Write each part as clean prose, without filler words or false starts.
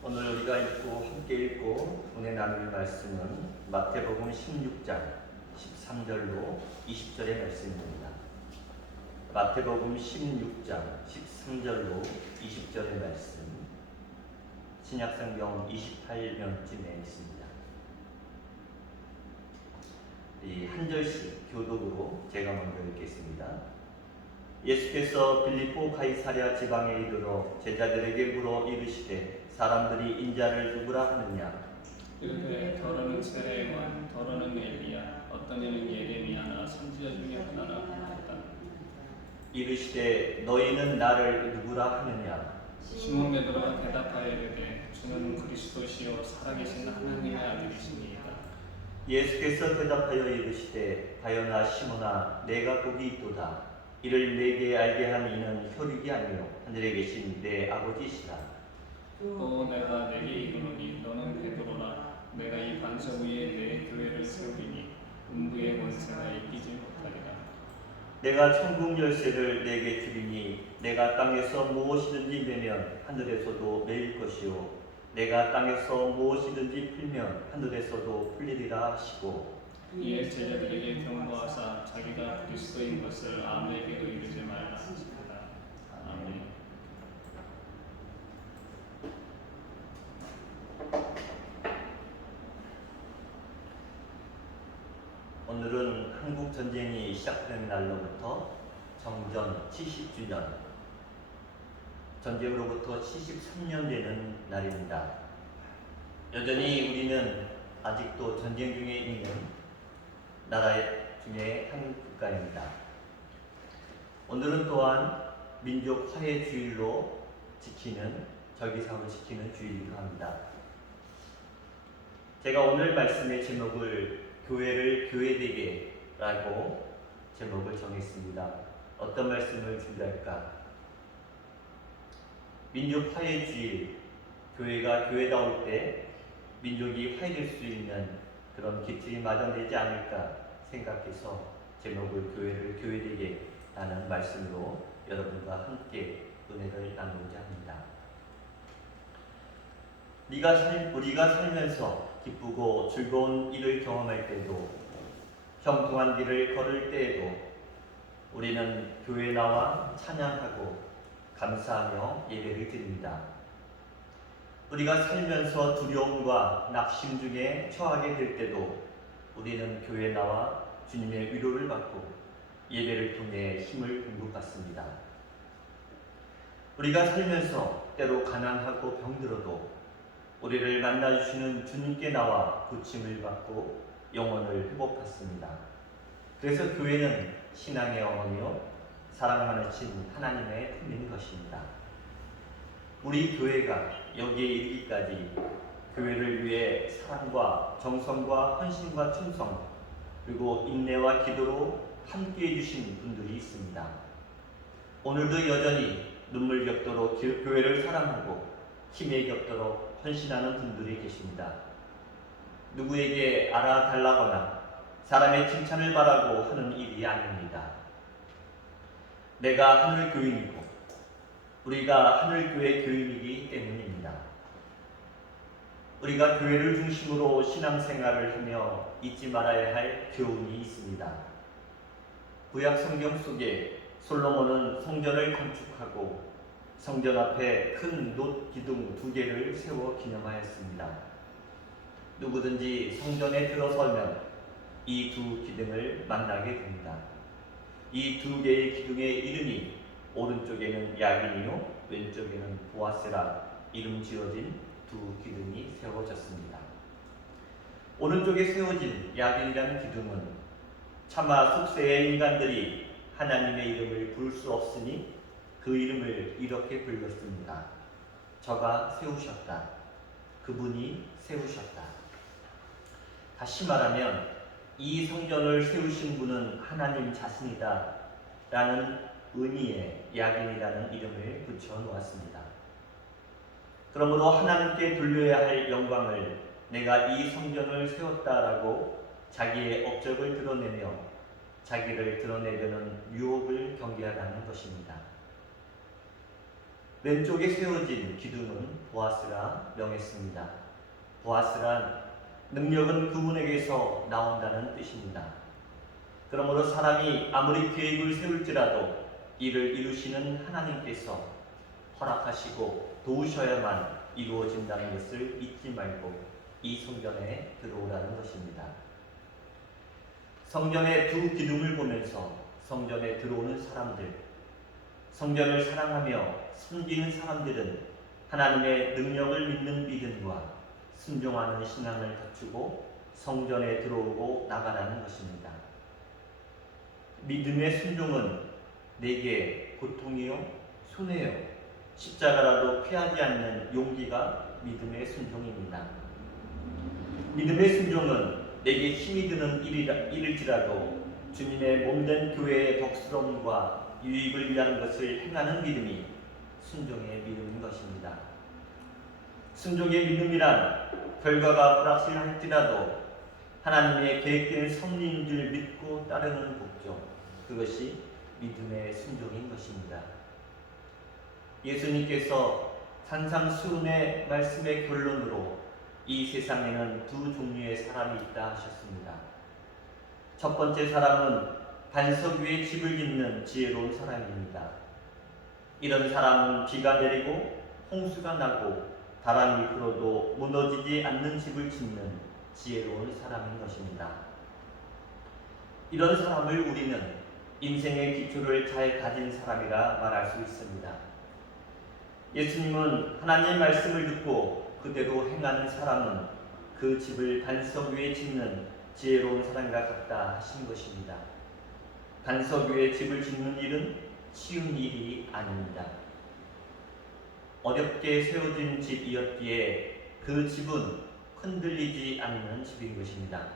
오늘 우리가 함께 읽고 은혜 나눌 말씀은 마태복음 16장 13절로 20절의 말씀입니다. 마태복음 16장 13절로 20절의 말씀, 신약성경 28면쯤에 있습니다. 이 한 절씩 교독으로 제가 먼저 읽겠습니다. 예수께서 빌립보 가이사랴 지방에 이르러 제자들에게 물어 이르시되 사람들이 인자를 누구라 하느냐? 이르되 더러는 세례요한, 더러는 엘리야, 어떤 이는 예레미야나 선지자 중에 하나라 하였다. 이르시되 너희는 나를 누구라 하느냐? 시몬 베드로가 대답하여 이르되 주는 그리스도시요 살아계신 하나님의 아들이시니이다. 예수께서 대답하여 이르시되 바요나 시몬아 내가 복이 있도다. 이를 내게 알게 한 이는 혈육이 아니요 하늘에 계신 내 아버지시라. 또 내가 내게 이르노니 너는 베드로라. 내가 이 반석 위에 내 교회를 세우리니 음부의 권세가 이기지 못하리라. 내가 천국 열쇠를 내게 주리니 내가 땅에서 무엇이든지 매면 하늘에서도 매일 것이요 내가 땅에서 무엇이든지 풀면 하늘에서도 풀리리라 하시고, 이에 제자들에게 경고하사 자기가 그리스도인 것을 아무에게도 이르지 말라 하십니다. 아멘. 오늘은 한국 전쟁이 시작된 날로부터 정전 70주년, 전쟁으로부터 73년 되는 날입니다. 여전히 우리는 아직도 전쟁 중에 있는 나라 중에 한 국가입니다. 오늘은 또한 민족 화해 주일로 지키는, 절기상으로 지키는 주일이기도 합니다. 제가 오늘 말씀의 제목을 교회를 교회되게 라고 제목을 정했습니다. 어떤 말씀을 준비할까? 민족 화해 주일, 교회가 교회다울 때 민족이 화해될 수 있는 그런 기틀이 마련되지 않을까 생각해서 제목을 교회를 교회되게 라는 말씀으로 여러분과 함께 은혜를 나누고자 합니다. 우리가 살면서 기쁘고 즐거운 일을 경험할 때도, 형통한 길을 걸을 때에도 우리는 교회에 나와 찬양하고 감사하며 예배를 드립니다. 우리가 살면서 두려움과 낙심 중에 처하게 될 때도 우리는 교회에 나와 주님의 위로를 받고 예배를 통해 힘을 공급받습니다. 우리가 살면서 때로 가난하고 병들어도 우리를 만나주시는 주님께 나와 고침을 받고 영혼을 회복받습니다. 그래서 교회는 신앙의 어머니요 사랑 많으신 하나님의 품인 것입니다. 우리 교회가 여기에 이르기까지 교회를 위해 사랑과 정성과 헌신과 충성 그리고 인내와 기도로 함께해 주신 분들이 있습니다. 오늘도 여전히 눈물 겹도록 교회를 사랑하고 힘에 겹도록 헌신하는 분들이 계십니다. 누구에게 알아달라거나 사람의 칭찬을 바라고 하는 일이 아닙니다. 내가 하늘 교인이고 우리가 하늘교회 교인이기 때문입니다. 우리가 교회를 중심으로 신앙생활을 하며 잊지 말아야 할 교훈이 있습니다. 구약 성경 속에 솔로몬은 성전을 건축하고 성전 앞에 큰 놋 기둥 2개를 세워 기념하였습니다. 누구든지 성전에 들어서면 이 2 기둥을 만나게 됩니다. 이 2개의 기둥의 이름이 오른쪽에는 야긴이요 왼쪽에는 보아스라 이름 지어진 2 기둥이 세워졌습니다. 오른쪽에 세워진 야긴이라는 기둥은 차마 속세의 인간들이 하나님의 이름을 부를 수 없으니 그 이름을 이렇게 불렀습니다. 저가 세우셨다. 그분이 세우셨다. 다시 말하면 이 성전을 세우신 분은 하나님 자신이다 라는 의미의 야긴이라는 이름을 붙여 놓았습니다. 그러므로 하나님께 돌려야 할 영광을 내가 이 성전을 세웠다라고 자기의 업적을 드러내며 자기를 드러내려는 유혹을 경계하라는 것입니다. 왼쪽에 세워진 기둥은 보아스가 명했습니다. 보아스란 능력은 그분에게서 나온다는 뜻입니다. 그러므로 사람이 아무리 계획을 세울지라도 이를 이루시는 하나님께서 허락하시고 도우셔야만 이루어진다는 것을 잊지 말고 이 성전에 들어오라는 것입니다. 성전의 두 기둥을 보면서 성전에 들어오는 사람들, 성전을 사랑하며 섬기는 사람들은 하나님의 능력을 믿는 믿음과 순종하는 신앙을 갖추고 성전에 들어오고 나가라는 것입니다. 믿음의 순종은 내게 고통이요, 손해요, 십자가라도 피하지 않는 용기가 믿음의 순종입니다. 믿음의 순종은 내게 힘이 드는 일일지라도 주님의 몸된 교회의 덕스러움과 유익을 위한 것을 행하는 믿음이 순종의 믿음인 것입니다. 순종의 믿음이란 결과가 불확실할지라도 하나님의 계획된 섭리인 줄 믿고 따르는 복종, 그것이 믿음의 순종인 것입니다. 예수님께서 산상수훈의 말씀의 결론으로 이 세상에는 두 종류의 사람이 있다 하셨습니다. 첫 번째 사람은 반석 위에 집을 짓는 지혜로운 사람입니다. 이런 사람은 비가 내리고 홍수가 나고 바람이 불어도 무너지지 않는 집을 짓는 지혜로운 사람인 것입니다. 이런 사람을 우리는 인생의 기초를 잘 가진 사람이라 말할 수 있습니다. 예수님은 하나님의 말씀을 듣고 그대로 행하는 사람은 그 집을 반석 위에 짓는 지혜로운 사람과 같다 하신 것입니다. 반석 위에 집을 짓는 일은 쉬운 일이 아닙니다. 어렵게 세워진 집이었기에 그 집은 흔들리지 않는 집인 것입니다.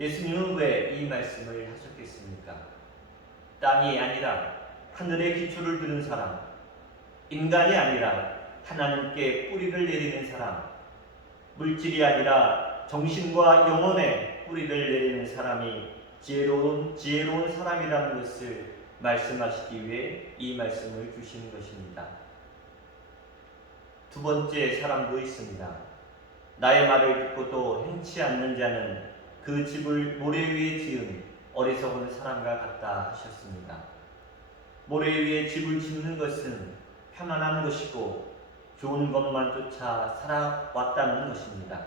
예수님은 왜 이 말씀을 하셨겠습니까? 땅이 아니라 하늘의 기초를 두는 사람, 인간이 아니라 하나님께 뿌리를 내리는 사람, 물질이 아니라 정신과 영혼에 뿌리를 내리는 사람이 지혜로운 사람이라는 것을 말씀하시기 위해 이 말씀을 주시는 것입니다. 두 번째 사람도 있습니다. 나의 말을 듣고도 행치 않는 자는 그 집을 모래 위에 지은 어리석은 사람과 같다 하셨습니다. 모래 위에 집을 짓는 것은 편안한 것이고 좋은 것만 쫓아 살아왔다는 것입니다.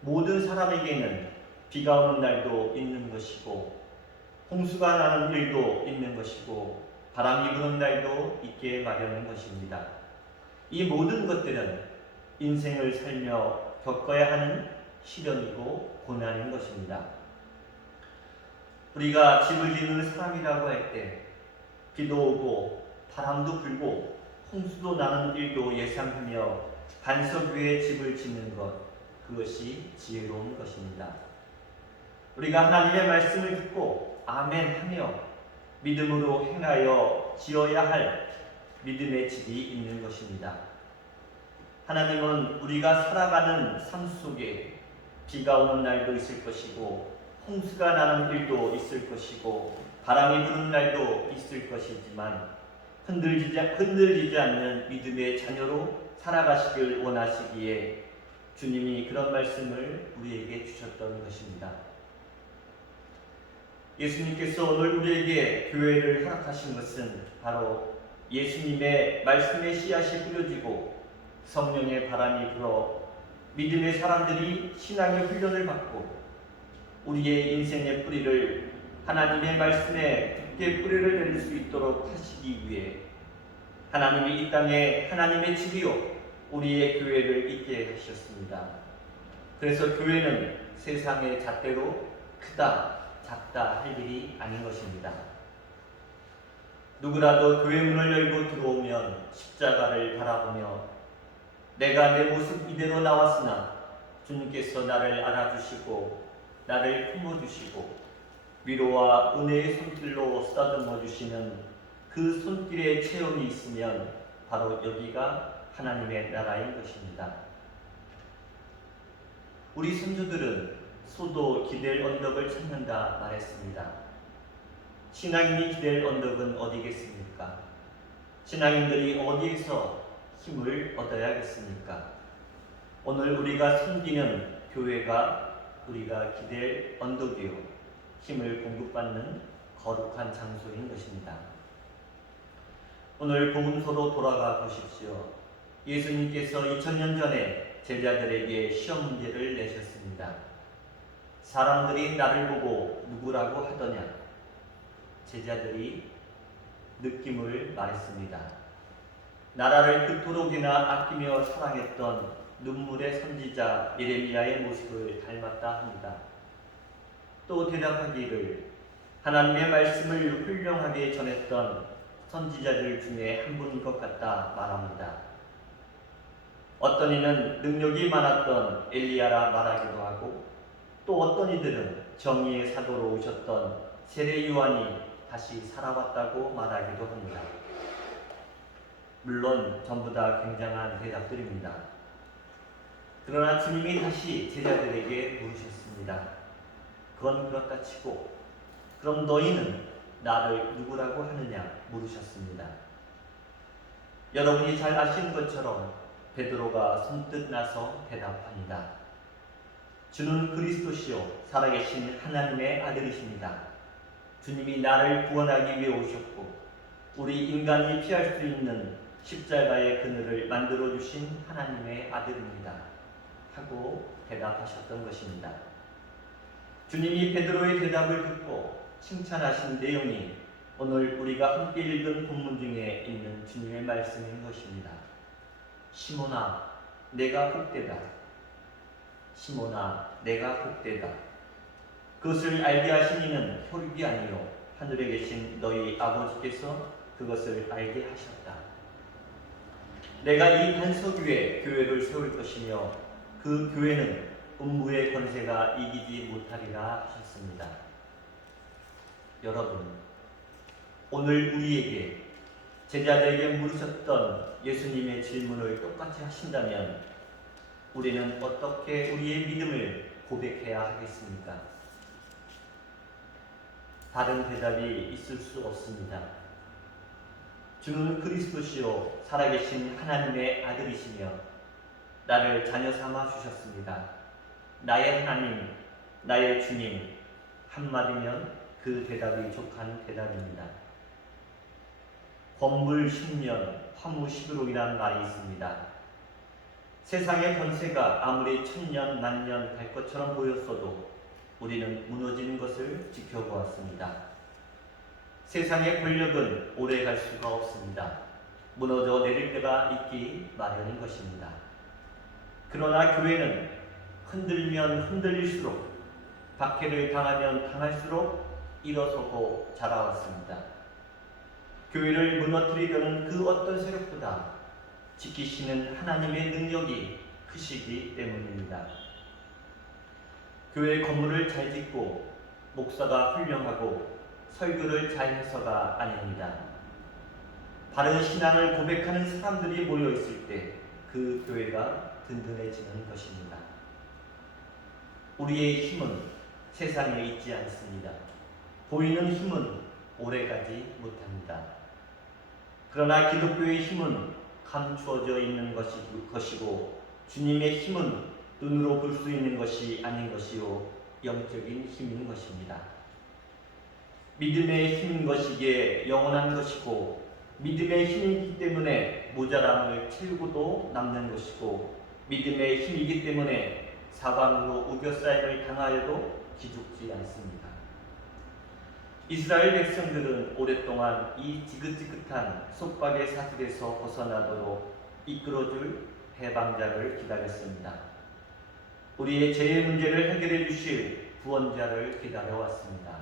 모든 사람에게는 비가 오는 날도 있는 것이고 홍수가 나는 일도 있는 것이고 바람이 부는 날도 있게 마련한 것입니다. 이 모든 것들은 인생을 살며 겪어야 하는 시련이고 고난인 것입니다. 우리가 집을 짓는 사람이라고 할 때 비도 오고 바람도 불고 홍수도 나는 일도 예상하며 반석 위에 집을 짓는 것, 그것이 지혜로운 것입니다. 우리가 하나님의 말씀을 듣고 아멘 하며 믿음으로 행하여 지어야 할 믿음의 집이 있는 것입니다. 하나님은 우리가 살아가는 삶 속에 비가 오는 날도 있을 것이고 홍수가 나는 일도 있을 것이고 바람이 부는 날도 있을 것이지만 흔들리지 않는 믿음의 자녀로 살아가시길 원하시기에 주님이 그런 말씀을 우리에게 주셨던 것입니다. 예수님께서 오늘 우리에게 교회를 허락하신 것은 바로 예수님의 말씀의 씨앗이 뿌려지고 성령의 바람이 불어 믿음의 사람들이 신앙의 훈련을 받고 우리의 인생의 뿌리를 하나님의 말씀에 깊게 뿌리를 내릴 수 있도록 하시기 위해 하나님이 이 땅에 하나님의 집이요 우리의 교회를 있게 하셨습니다. 그래서 교회는 세상의 잣대로 크다 작다 할 일이 아닌 것입니다. 누구라도 교회 문을 열고 들어오면 십자가를 바라보며 내가 내 모습 이대로 나왔으나 주님께서 나를 안아주시고 나를 품어주시고 위로와 은혜의 손길로 쓰다듬어 주시는 그 손길의 체험이 있으면 바로 여기가 하나님의 나라인 것입니다. 우리 선조들은 소도 기댈 언덕을 찾는다 말했습니다. 신앙인이 기댈 언덕은 어디겠습니까? 신앙인들이 어디에서 힘을 얻어야겠습니까? 오늘 우리가 섬기는 교회가 우리가 기댈 언덕이요 힘을 공급받는 거룩한 장소인 것입니다. 오늘 복음서로 돌아가 보십시오. 예수님께서 2000년 전에 제자들에게 시험 문제를 내셨습니다. 사람들이 나를 보고 누구라고 하더냐? 제자들이 느낌을 말했습니다. 나라를 그토록이나 아끼며 사랑했던 눈물의 선지자 예레미야의 모습을 닮았다 합니다. 또 대답하기를 하나님의 말씀을 훌륭하게 전했던 선지자들 중에 한 분인 것 같다 말합니다. 어떤 이는 능력이 많았던 엘리야라 말하기도 하고 또 어떤 이들은 정의의 사도로 오셨던 세례 요한이 다시 살아왔다고 말하기도 합니다. 물론 전부 다 굉장한 대답들입니다. 그러나 주님이 다시 제자들에게 물으셨습니다. 그건 그렇다 치고 그럼 너희는 나를 누구라고 하느냐 물으셨습니다. 여러분이 잘 아시는 것처럼 베드로가 선뜻 나서 대답합니다. 주는 그리스도시요 살아계신 하나님의 아들이십니다. 주님이 나를 구원하기 위해 오셨고 우리 인간이 피할 수 있는 십자가의 그늘을 만들어 주신 하나님의 아들입니다. 하고 대답하셨던 것입니다. 주님이 베드로의 대답을 듣고 칭찬하신 내용이 오늘 우리가 함께 읽은 본문 중에 있는 주님의 말씀인 것입니다. 시몬아, 내가 복되다. 시몬아, 내가 복되다. 그것을 알게 하신 이는 혈육이 아니요 하늘에 계신 너희 아버지께서 그것을 알게 하셨다. 내가 이 반석 위에 교회를 세울 것이며 그 교회는 음부의 권세가 이기지 못하리라 하셨습니다. 여러분, 오늘 우리에게 제자들에게 물으셨던 예수님의 질문을 똑같이 하신다면 우리는 어떻게 우리의 믿음을 고백해야 하겠습니까? 다른 대답이 있을 수 없습니다. 주는 그리스도시요 살아계신 하나님의 아들이시며 나를 자녀 삼아 주셨습니다. 나의 하나님, 나의 주님 한마디면 그 대답이 족한 대답입니다. 권불 10년, 화무 11호이라는 말이 있습니다. 세상의 권세가 아무리 1000년, 만년 갈 것처럼 보였어도 우리는 무너지는 것을 지켜보았습니다. 세상의 권력은 오래 갈 수가 없습니다. 무너져 내릴 때가 있기 마련인 것입니다. 그러나 교회는 흔들면 흔들릴수록 박해를 당하면 당할수록 일어서고 자라왔습니다. 교회를 무너뜨리려는 그 어떤 세력보다 지키시는 하나님의 능력이 크시기 때문입니다. 교회 건물을 잘 짓고 목사가 훌륭하고 설교를 잘 해서가 아닙니다. 바른 신앙을 고백하는 사람들이 모여 있을 때 그 교회가 든든해지는 것입니다. 우리의 힘은 세상에 있지 않습니다. 보이는 힘은 오래가지 못합니다. 그러나 기독교의 힘은 감추어져 있는 것이고 주님의 힘은 눈으로 볼 수 있는 것이 아닌 것이요 영적인 힘인 것입니다. 믿음의 힘인 것이기에 영원한 것이고 믿음의 힘이기 때문에 모자람을 채우고도 남는 것이고 믿음의 힘이기 때문에 사방으로 우겨싸임을 당하여도 기죽지 않습니다. 이스라엘 백성들은 오랫동안 이 지긋지긋한 속박의 사슬에서 벗어나도록 이끌어줄 해방자를 기다렸습니다. 우리의 죄의 문제를 해결해 주실 구원자를 기다려왔습니다.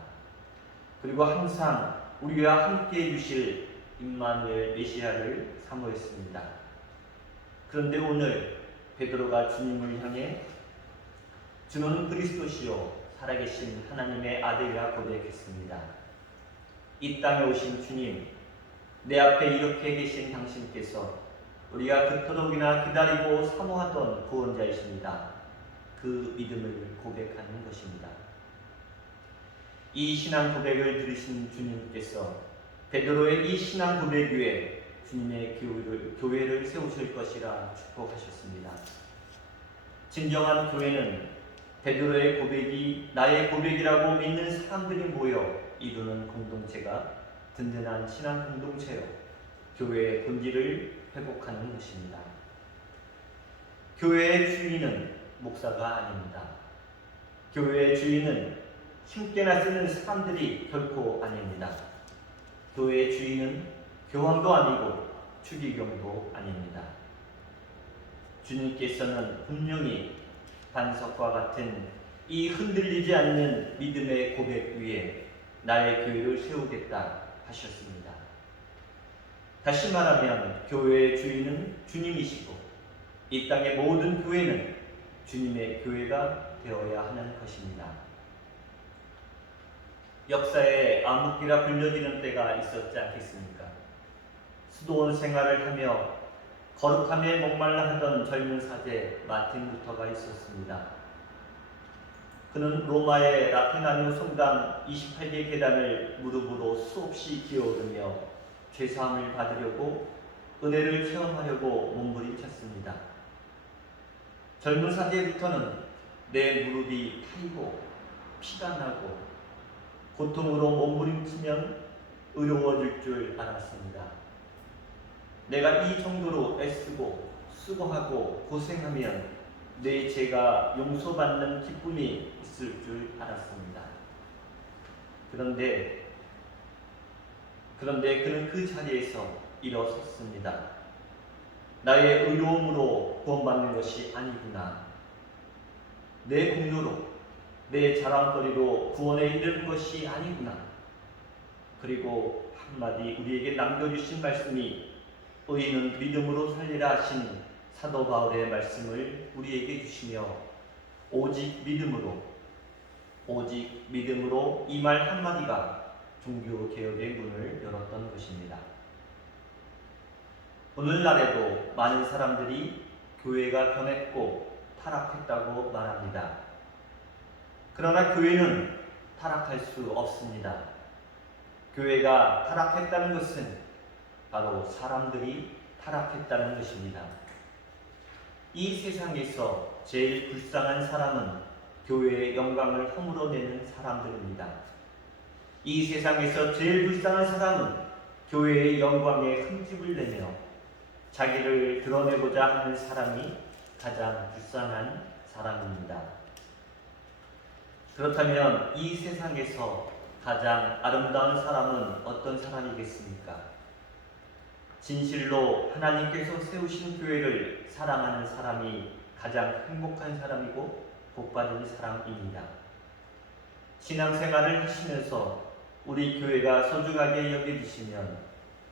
그리고 항상 우리와 함께 해주실 임마누엘 메시아를 사모했습니다. 그런데 오늘 베드로가 주님을 향해 주는 그리스도시요 살아계신 하나님의 아들이라 고백했습니다. 이 땅에 오신 주님, 내 앞에 이렇게 계신 당신께서 우리가 그토록이나 기다리고 사모하던 구원자이십니다. 그 믿음을 고백하는 것입니다. 이 신앙 고백을 들으신 주님께서 베드로의 이 신앙 고백 위에 주님의 교회를 세우실 것이라 축복하셨습니다. 진정한 교회는 베드로의 고백이 나의 고백이라고 믿는 사람들이 모여 이루는 공동체가 든든한 신앙 공동체요, 교회의 본질을 회복하는 것입니다. 교회의 주인은 목사가 아닙니다. 교회의 주인은 힘께나 쓰는 사람들이 결코 아닙니다. 교회의 주인은 교황도 아니고 추기경도 아닙니다. 주님께서는 분명히 반석과 같은 이 흔들리지 않는 믿음의 고백 위에 나의 교회를 세우겠다 하셨습니다. 다시 말하면 교회의 주인은 주님이시고 이 땅의 모든 교회는 주님의 교회가 되어야 하는 것입니다. 역사에 암흑기라 불려지는 때가 있었지 않겠습니까? 수도원 생활을 하며 거룩함에 목말라 하던 젊은 사제 마틴 루터가 있었습니다. 그는 로마의 라테나누 성당 28개 계단을 무릎으로 수없이 기어오르며 죄사함을 받으려고 은혜를 체험하려고 몸부림쳤습니다. 젊은 사제 루터는 내 무릎이 타이고 피가 나고 고통으로 몸부림치면 의로워질 줄 알았습니다. 내가 이 정도로 애쓰고 수고하고 고생하면 내 죄가 용서받는 기쁨이 있을 줄 알았습니다. 그런데 그는 그 자리에서 일어섰습니다. 나의 의로움으로 구원받는 것이 아니구나. 내 공로로, 내 자랑거리로 구원에 이르는 것이 아니구나. 그리고 한마디 우리에게 남겨주신 말씀이 의인은 믿음으로 살리라 하신 사도 바울의 말씀을 우리에게 주시며 오직 믿음으로 이 말 한마디가 종교개혁의 문을 열었던 것입니다. 오늘날에도 많은 사람들이 교회가 변했고 타락했다고 말합니다. 그러나 교회는 타락할 수 없습니다. 교회가 타락했다는 것은 바로 사람들이 타락했다는 것입니다. 이 세상에서 제일 불쌍한 사람은 교회의 영광을 허물어내는 사람들입니다. 이 세상에서 제일 불쌍한 사람은 교회의 영광에 흠집을 내며 자기를 드러내고자 하는 사람이 가장 불쌍한 사람입니다. 그렇다면 이 세상에서 가장 아름다운 사람은 어떤 사람이겠습니까? 진실로 하나님께서 세우신 교회를 사랑하는 사람이 가장 행복한 사람이고 복받은 사람입니다. 신앙생활을 하시면서 우리 교회가 소중하게 여겨지시면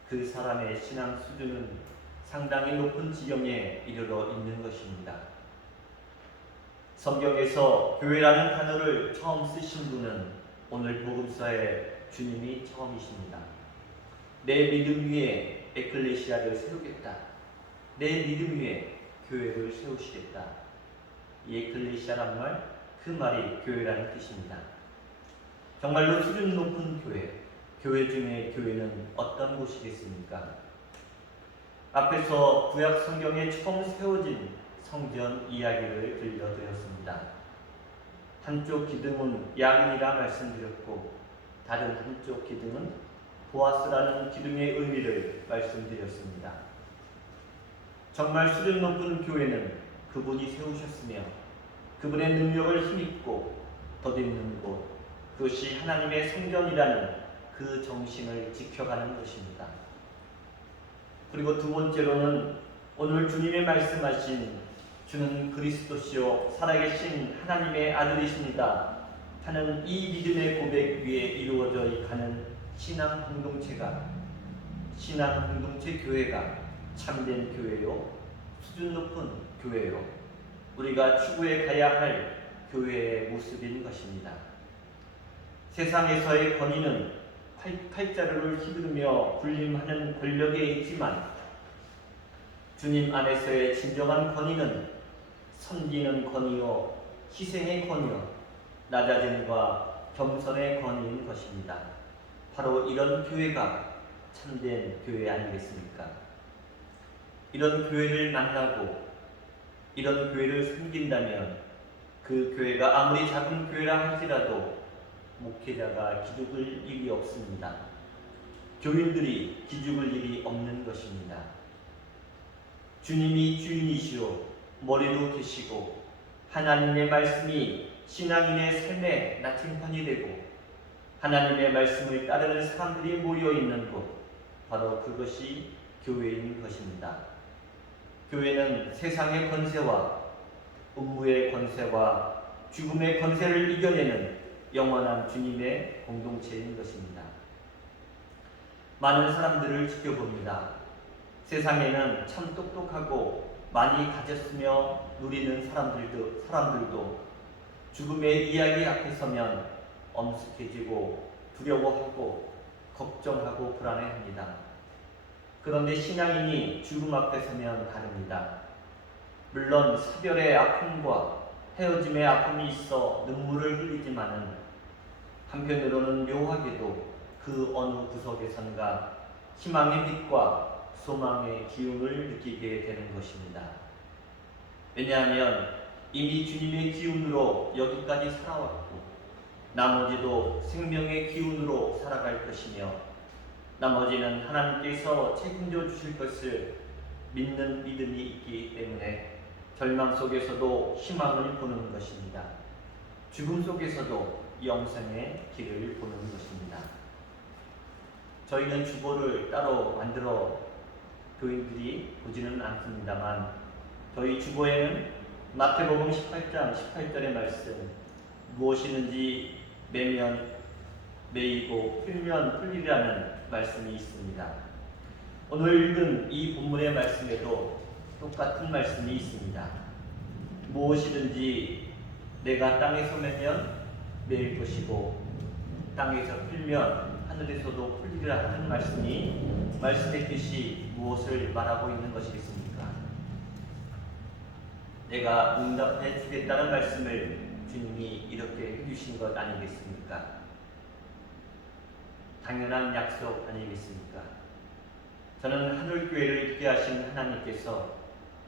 그 사람의 신앙 수준은 상당히 높은 지경에 이르러 있는 것입니다. 성경에서 교회라는 단어를 처음 쓰신 분은 오늘 복음서에 주님이 처음이십니다. 내 믿음 위에 에클레시아를 세우겠다. 내 믿음 위에 교회를 세우시겠다. 이 에클레시아란 말, 그 말이 교회라는 뜻입니다. 정말로 수준 높은 교회 중에 교회는 어떤 곳이겠습니까? 앞에서 구약 성경에 처음 세워진 성전 이야기를 들려드렸습니다. 한쪽 기둥은 야긴이라 말씀드렸고 다른 한쪽 기둥은 보아스라는 기둥의 의미를 말씀드렸습니다. 정말 수준 높은 교회는 그분이 세우셨으며 그분의 능력을 힘입고 덧입는 곳, 그것이 하나님의 성전이라는 그 정신을 지켜가는 것입니다. 그리고 두 번째로는 오늘 주님이 말씀하신 주는 그리스도시요 살아계신 하나님의 아들이십니다 하는 이 믿음의 고백 위에 이루어져 가는 신앙 공동체 교회가 참된 교회요, 수준 높은 교회요, 우리가 추구해 가야 할 교회의 모습인 것입니다. 세상에서의 권위는 팔자루를 휘두르며 군림하는 권력에 있지만 주님 안에서의 진정한 권위는 섬기는 권위요, 희생의 권위요, 낮아짐과 겸손의 권위인 것입니다. 바로 이런 교회가 참된 교회 아니겠습니까? 이런 교회를 만나고 이런 교회를 섬긴다면 그 교회가 아무리 작은 교회라 할지라도 목회자가 기죽을 일이 없습니다. 교인들이 기죽을 일이 없는 것입니다. 주님이 주인이시오 머리로 계시고 하나님의 말씀이 신앙인의 삶의 나침판이 되고 하나님의 말씀을 따르는 사람들이 모여있는 곳, 바로 그것이 교회인 것입니다. 교회는 세상의 권세와 음부의 권세와 죽음의 권세를 이겨내는 영원한 주님의 공동체인 것입니다. 많은 사람들을 지켜봅니다. 세상에는 참 똑똑하고 많이 가졌으며 누리는 사람들도 죽음의 이야기 앞에 서면 엄숙해지고 두려워하고 걱정하고 불안해합니다. 그런데 신앙인이 죽음 앞에 서면 다릅니다. 물론 사별의 아픔과 헤어짐의 아픔이 있어 눈물을 흘리지만은 한편으로는 묘하게도 그 어느 구석에선가 희망의 빛과 소망의 기운을 느끼게 되는 것입니다. 왜냐하면 이미 주님의 기운으로 여기까지 살아왔고 나머지도 생명의 기운으로 살아갈 것이며 나머지는 하나님께서 책임져 주실 것을 믿는 믿음이 있기 때문에 절망 속에서도 희망을 보는 것입니다. 죽음 속에서도 영생의 길을 보는 것입니다. 저희는 주보를 따로 만들어 교인들이 보지는 않습니다만 저희 주보에는 마태복음 18장 18절의 말씀 무엇이든지 매면 매이고 풀면 풀리라는 말씀이 있습니다. 오늘 읽은 이 본문의 말씀에도 똑같은 말씀이 있습니다. 무엇이든지 내가 땅에서 매면 매일 것이고 땅에서 풀면 하늘에서도 풀리리라 하는 말씀의 뜻이 무엇을 말하고 있는 것이겠습니까? 내가 응답해 주겠다는 말씀을 주님이 이렇게 해주신 것 아니겠습니까? 당연한 약속 아니겠습니까? 저는 하늘교회를 있게 하신 하나님께서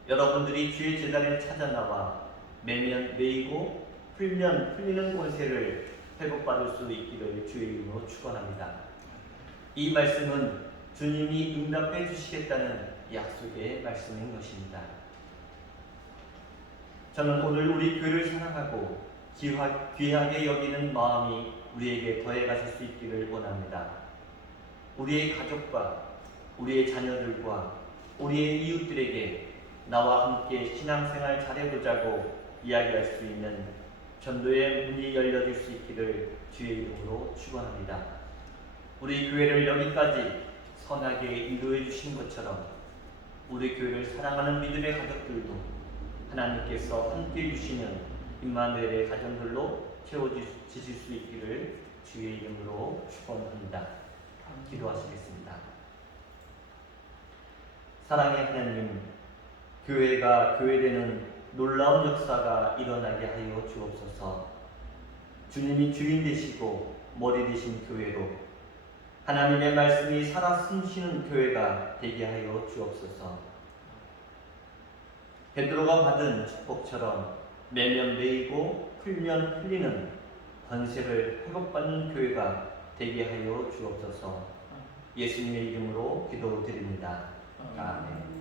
여러분들이 주의 제단에 찾아나와 매면 매이고 풀면 풀리는 권세를 회복받을 수 있기를 주의 이름으로 축원합니다. 이 말씀은 주님이 응답해 주시겠다는 약속의 말씀인 것입니다. 저는 오늘 우리 교회를 사랑하고 귀하게 여기는 마음이 우리에게 더해가실 수 있기를 원합니다. 우리의 가족과 우리의 자녀들과 우리의 이웃들에게 나와 함께 신앙생활 잘해보자고 이야기할 수 있는 전도의 문이 열려질 수 있기를 주의 이름으로 축원합니다. 우리 교회를 여기까지 선하게 인도해 주신 것처럼 우리 교회를 사랑하는 믿음의 가족들도 하나님께서 함께 주시는 임마누엘의 가정들로 채워지실 수 있기를 주의 이름으로 축원합니다. 기도하시겠습니다. 사랑의 하나님, 교회가 교회되는 놀라운 역사가 일어나게 하여 주옵소서. 주님이 주인 되시고 머리 되신 교회로 하나님의 말씀이 살아 숨쉬는 교회가 되게 하여 주옵소서. 베드로가 받은 축복처럼 매면 매이고 풀면 풀리는 권세를 회복받는 교회가 되게 하여 주옵소서. 예수님의 이름으로 기도드립니다. 아멘.